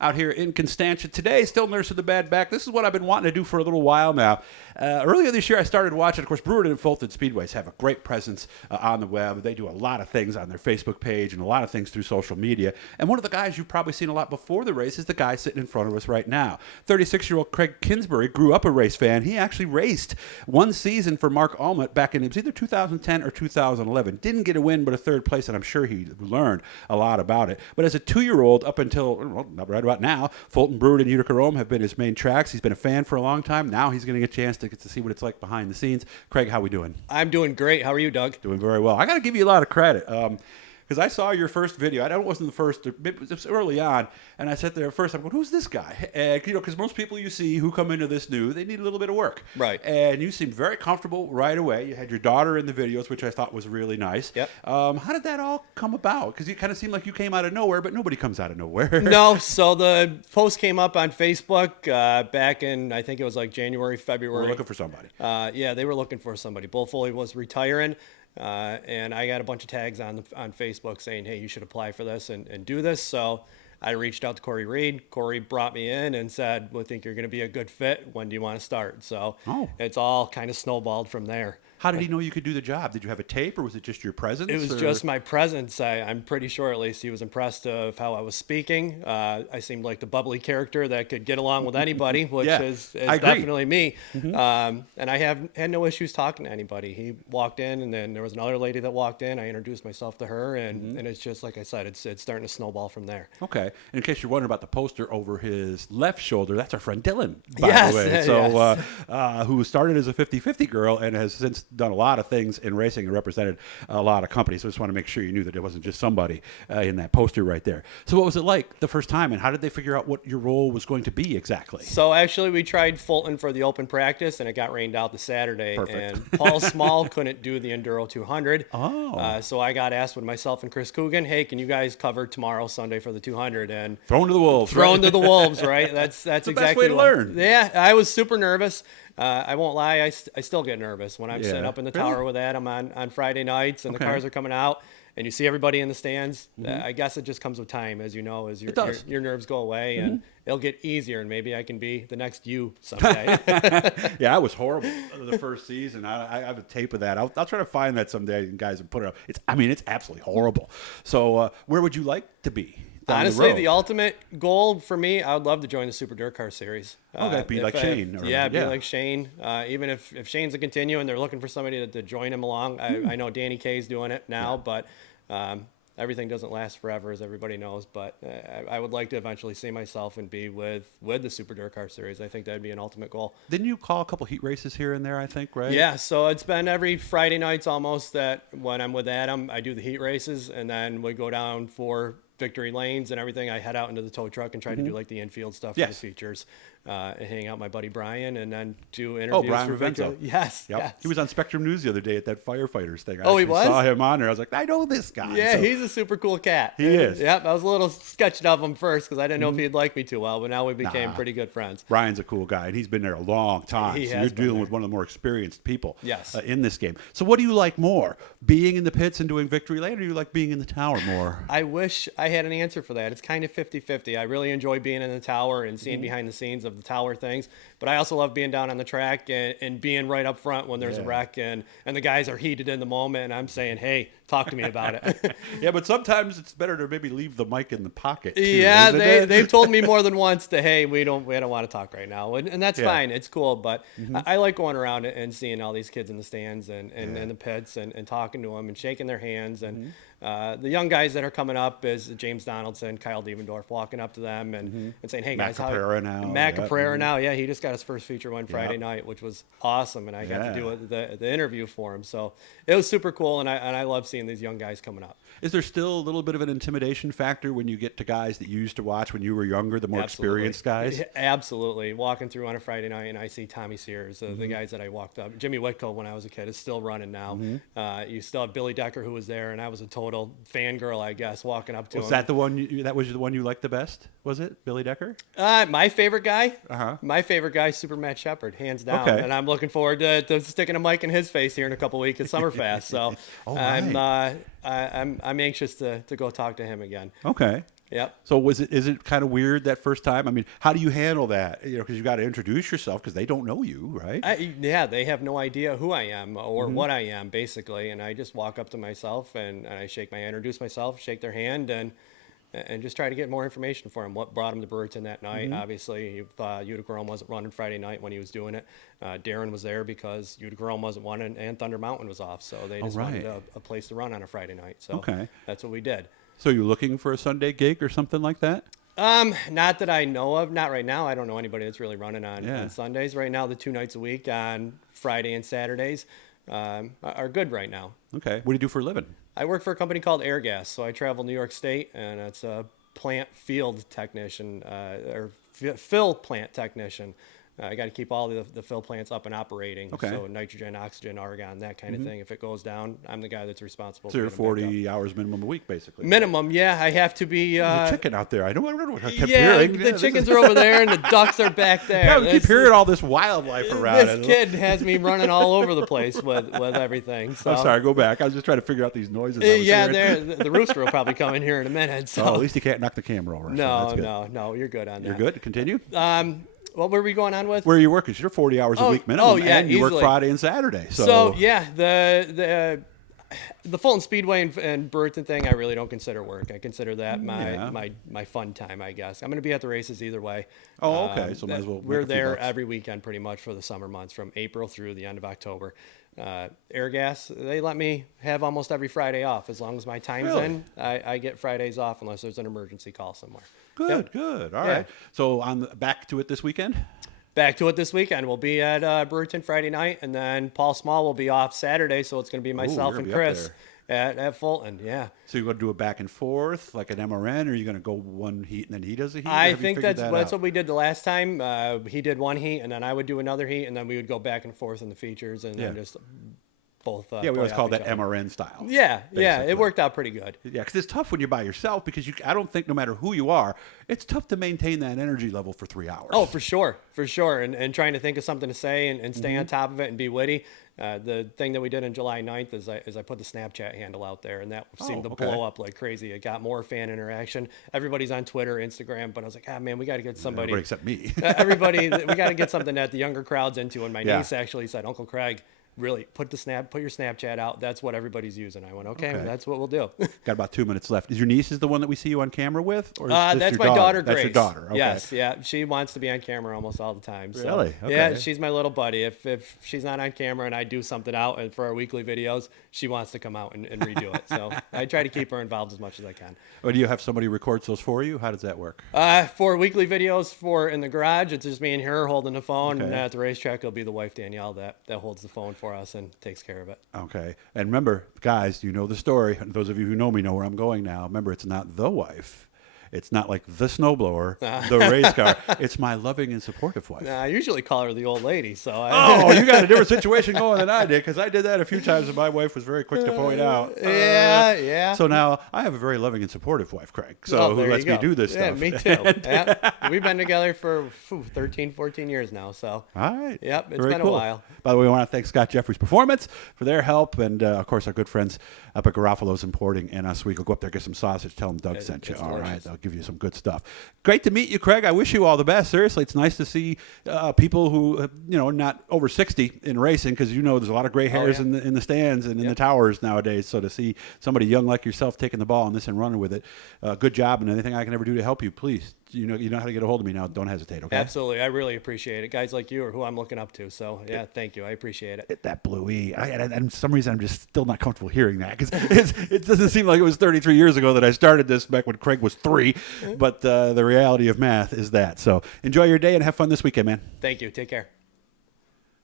out here in Constantia today, still nursing the bad back. This is what I've been wanting to do for a little while now. Earlier this year, I started watching, of course, Brewerton and Fulton Speedways have a great presence on the web. They do a lot of things on their Facebook page and a lot of things through social media. And one of the guys you've probably seen a lot before the race is the guy sitting in front of us right now. 36-year-old Craig Kinsbury grew up a race fan. He actually raced one season for Mark Allmutt back in, it was either 2010 or 2011. Didn't get a win, but a third place, and I'm sure he learned a lot about it. But as a 2-year-old, up until right about now, Fulton, Brewerton, and Utica Rome have been his main tracks. He's been a fan for a long time. Now he's getting a chance to get to see what it's like behind the scenes. Craig, how we doing? I'm doing great. How are you, Doug? Doing very well. I got to give you a lot of credit. Because I saw your first video. I know it wasn't the first, it was early on, and I sat there first. I'm going, who's this guy? And because most people you see who come into this new, they need a little bit of work. Right. And you seemed very comfortable right away. You had your daughter in the videos, which I thought was really nice. Yep. How did that all come about? Because you kind of seemed like you came out of nowhere, but nobody comes out of nowhere. No. So the post came up on Facebook back in, I think it was like January, February. We're looking for somebody. Yeah, they were looking for somebody. Bull Foley was retiring. And I got a bunch of tags on Facebook saying, hey, you should apply for this and do this. So I reached out to Corey Reed. Corey brought me in and said, we think you're going to be a good fit. When do you want to start? So It's all kind of snowballed from there. How did he know you could do the job? Did you have a tape, or was it just your presence? It was just my presence. I'm pretty sure, at least, he was impressed of how I was speaking. I seemed like the bubbly character that could get along with anybody, which is definitely me. Mm-hmm. And I had no issues talking to anybody. He walked in, and then there was another lady that walked in. I introduced myself to her, and it's just, like I said, it's starting to snowball from there. Okay. And in case you're wondering about the poster over his left shoulder, that's our friend Dylan, by the way. So, who started as a 50-50 girl and has since done a lot of things in racing and represented a lot of companies. So I just want to make sure you knew that it wasn't just somebody in that poster right there. So what was it like the first time, and how did they figure out what your role was going to be exactly? So actually we tried Fulton for the open practice, and it got rained out the Saturday. Perfect. And Paul Small couldn't do the Enduro 200. So I got asked with myself and Chris Coogan, hey, can you guys cover tomorrow, Sunday, for the 200? And thrown to the wolves. Thrown to the wolves, right? That's the exactly best way to learn. Yeah, I was super nervous. I won't lie, I still get nervous when I'm sitting up in the tower with Adam on Friday nights and the cars are coming out and you see everybody in the stands. I guess it just comes with time, as you know, as your nerves go away and it'll get easier, and maybe I can be the next you someday. Yeah, it was horrible the first season. I have a tape of that. I'll try to find that someday, guys, and put it up. It's absolutely horrible. So where would you like to be? Honestly, the ultimate goal for me, I would love to join the Super Dirt Car Series. That'd be like Shane. Be like Shane. Even if Shane's a continue and they're looking for somebody to join him along. I know Danny Kay's doing it now, but everything doesn't last forever, as everybody knows. But I would like to eventually see myself and be with the Super Dirt Car Series. I think that'd be an ultimate goal. Didn't you call a couple heat races here and there, I think, right? Yeah, so it's been every Friday nights almost that when I'm with Adam, I do the heat races, and then we go down for victory lanes and everything. I head out into the tow truck and try to do like the infield stuff for the features, and hang out with my buddy Brian, and then do interviews Brian for Ravenzo. Yes. He was on Spectrum News the other day at that firefighters thing. He was? I saw him on there. I was like, I know this guy. Yeah, he's a super cool cat. He is. Yep, I was a little sketched of him first because I didn't know if he'd like me too well, but now we became pretty good friends. Brian's a cool guy, and he's been there a long time. So you're dealing with one of the more experienced people in this game. So what do you like more, being in the pits and doing victory lane, or do you like being in the tower more? I wish I had an answer for that. It's kind of 50-50. I really enjoy being in the tower and seeing behind the scenes of the tower things, but I also love being down on the track and being right up front when there's a wreck and the guys are heated in the moment and I'm saying, hey, talk to me about it. Yeah, but sometimes it's better to maybe leave the mic in the pocket too, yeah, they've told me more than once to, hey, we don't want to talk right now, and that's fine. It's cool, but I like going around and seeing all these kids in the stands and in the pits and talking to them and shaking their hands and the young guys that are coming up is James Donaldson, Kyle Devendorf, walking up to them and saying, hey, Matt guys, Caprara now. Matt Caprara now. Yeah, he just got his first feature win Friday night, which was awesome, and I got to do the interview for him. So it was super cool, and I love seeing these young guys coming up. Is there still a little bit of an intimidation factor when you get to guys that you used to watch when you were younger, the more experienced guys? Absolutely. Walking through on a Friday night, and I see Tommy Sears, the guys that I walked up. Jimmy Whitco, when I was a kid, is still running now. You still have Billy Decker, who was there, and I was a total fangirl, I guess, walking up to him. Was that the one? That was the one you liked the best? Was it Billy Decker? My favorite guy. My favorite guy, Super Matt Shepard, hands down. Okay. And I'm looking forward to sticking a mic in his face here in a couple weeks at Summerfest. So I'm anxious to go talk to him again. Okay. Yep. So is it kind of weird that first time? I mean, how do you handle that? Because you got to introduce yourself because they don't know you, right? Yeah, they have no idea who I am or what I am, basically. And I just walk up to myself and I introduce myself, shake their hand, and just try to get more information for him. What brought him to Brewerton that night? Obviously, he thought Utica Rome wasn't running Friday night when he was doing it. Darren was there because Utica Rome wasn't running and Thunder Mountain was off. So they just wanted a place to run on a Friday night. So that's what we did. So you're looking for a Sunday gig or something like that? Not that I know of. Not right now. I don't know anybody that's really running on Sundays. Right now, the 2 nights a week on Friday and Saturdays are good right now. Okay. What do you do for a living? I work for a company called Airgas. So I travel New York State, and it's a plant field technician or fill plant technician. I got to keep all the fill plants up and operating. Okay. So nitrogen, oxygen, argon, that kind of thing. If it goes down, I'm the guy that's responsible. So you're 40 hours minimum a week, basically. Minimum, yeah. I have to be. There's a chicken out there. I don't know what I kept hearing. The chickens are over there and the ducks are back there. Yeah, we keep hearing all this wildlife around. This kid has me running all over the place with everything. So. I'm sorry, go back. I was just trying to figure out these noises. The rooster will probably come in here in a minute. So. Oh, at least he can't knock the camera over. No, you're good on that. You're good? Continue? What were we going on with? Where are you working? You're 40 hours a week minimum, and you easily. work Friday and Saturday. So yeah, the Fulton Speedway and Brewerton thing, I really don't consider work. I consider that my fun time, I guess. I'm going to be at the races either way. Oh, okay. So might as well. We're there every weekend pretty much for the summer months, from April through the end of October. Airgas, they let me have almost every Friday off as long as my time's in. I get Fridays off unless there's an emergency call somewhere. Good. All right. So back to it this weekend? Back to it this weekend. We'll be at Brewerton Friday night, and then Paul Small will be off Saturday, so it's going to be myself and Chris at Fulton. Yeah. So you're going to do a back and forth like an MRN, or are you going to go one heat and then he does a heat? I think that's what we did the last time. He did one heat, and then I would do another heat, and then we would go back and forth in the features, and then just both. We always call that MRN style. Yeah, it worked out pretty good. Yeah, because it's tough when you're by yourself, because I don't think no matter who you are, it's tough to maintain that energy level for 3 hours. Oh, for sure. And trying to think of something to say and stay on top of it and be witty. The thing that we did on July 9th is I put the Snapchat handle out there, and that seemed to blow up like crazy. It got more fan interaction. Everybody's on Twitter, Instagram, but I was like, man, we got to get somebody. Everybody except me. We got to get something that the younger crowd's into. And my niece actually said, Uncle Craig, really put your Snapchat out. That's what everybody's using. I went, okay. That's what we'll do. Got about 2 minutes left. Is your niece the one that we see you on camera with? Or is that's my daughter, Grace. That's your daughter. Okay. Yes, yeah. She wants to be on camera almost all the time. So. Really? Okay. Yeah, she's my little buddy. If she's not on camera and I do something out and for our weekly videos, she wants to come out and redo it. So I try to keep her involved as much as I can. Or do you have somebody who records those for you? How does that work? For weekly videos in the garage, it's just me and her holding the phone. And at the racetrack, it'll be the wife, Danielle, that holds the phone for us and takes care of it. Okay. And remember, guys, you know the story. And those of you who know me know where I'm going now. Remember, it's not the wife. It's not like the snowblower, the race car. It's my loving and supportive wife. I usually call her the old lady. So you got a different situation going than I did, because I did that a few times and my wife was very quick to point out. Yeah. So now I have a very loving and supportive wife, Craig, who lets me do this stuff. Yeah, me too. We've been together for 13, 14 years now. So. All right. Yep, it's been a while. By the way, we want to thank Scott Jeffries Performance for their help, and of course our good friends up at Garofalo's Importing in Oswego. Go up there, get some sausage, tell them Doug sent you. All right, they'll give you some good stuff. Great to meet you, Craig. I wish you all the best. Seriously, it's nice to see people who, not over 60 in racing, because there's a lot of gray hairs in the stands and in the towers nowadays. So to see somebody young like yourself taking the ball on this and running with it, good job. And anything I can ever do to help you, please. You know how to get a hold of me now. Don't hesitate, okay? Absolutely. I really appreciate it. Guys like you are who I'm looking up to. So, thank you. I appreciate it. Hit that blue E. And for some reason, I'm just still not comfortable hearing that, because it doesn't seem like it was 33 years ago that I started this, back when Craig was 3. But the reality of math is that. So enjoy your day and have fun this weekend, man. Thank you. Take care.